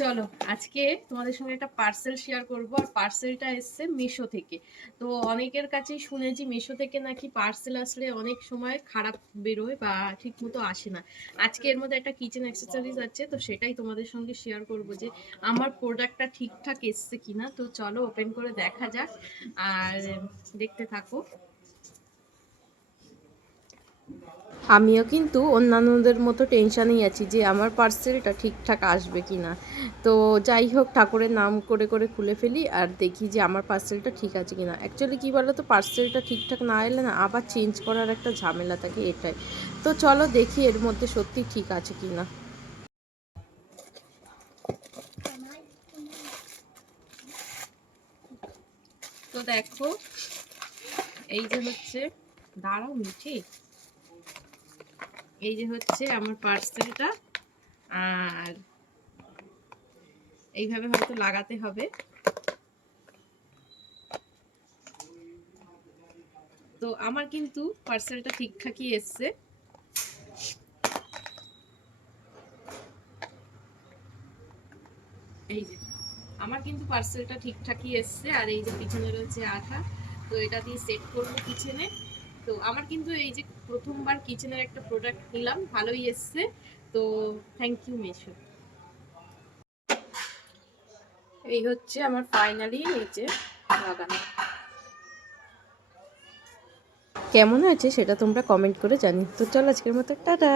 চলো আজকে তোমাদের সঙ্গে একটা পার্সেল শেয়ার করব। আর পার্সেলটা এসছে মিশো থেকে। তো অনেকের কাছেই শুনেছি মিশো থেকে নাকি পার্সেল আসলে অনেক সময় খারাপ বেরোয় বা ঠিক মতো আসে না। আজকে এর মধ্যে একটা কিচেন অ্যাক্সেসরিজ আছে, তো সেটাই তোমাদের সঙ্গে শেয়ার করব যে আমার প্রোডাক্টটা ঠিকঠাক এসছে কিনা। তো চলো ওপেন করে দেখা যাক আর দেখতে থাকো। আমিও কিন্তু অন্যান্যদের মতো টেনশানেই আছি যে আমার পার্সেলটা ঠিকঠাক আসবে কি না। তো যাই হোক, ঠাকুরের নাম করে করে খুলে ফেলি আর দেখি যে আমার পার্সেলটা ঠিক আছে কি না। অ্যাকচুয়ালি কী বলো তো, পার্সেলটা ঠিকঠাক না এলে না আবার চেঞ্জ করার একটা ঝামেলা থাকে, এটাই। তো চলো দেখি এর মধ্যে সত্যি ঠিক আছে কি না। তো দেখো, এই যে হচ্ছে, দাঁড়াও মিঠি, এই যে হচ্ছে আমার পার্সেলটা। আর এইভাবে হয়তো লাগাতে হবে। তো আমার কিন্তু পার্সেলটা ঠিকঠাকই এসছে। এই যে আমার কিন্তু পার্সেলটা ঠিকঠাকই এসছে। আর এই যে পিছনে রয়েছে আঠা, তো এটা দিয়ে সেট করবো কিচেনে। তো আমার কিন্তু এই যে প্রথমবার কিচেনের একটা প্রোডাক্ট নিলাম, ভালোই এসছে। তো থ্যাংক ইউ মিশো। এই হচ্ছে আমার ফাইনালি নিচে লাগানো। কেমন হয়েছে সেটা তোমরা কমেন্ট করে জানি। তো চলো আজকের মতো টাটা।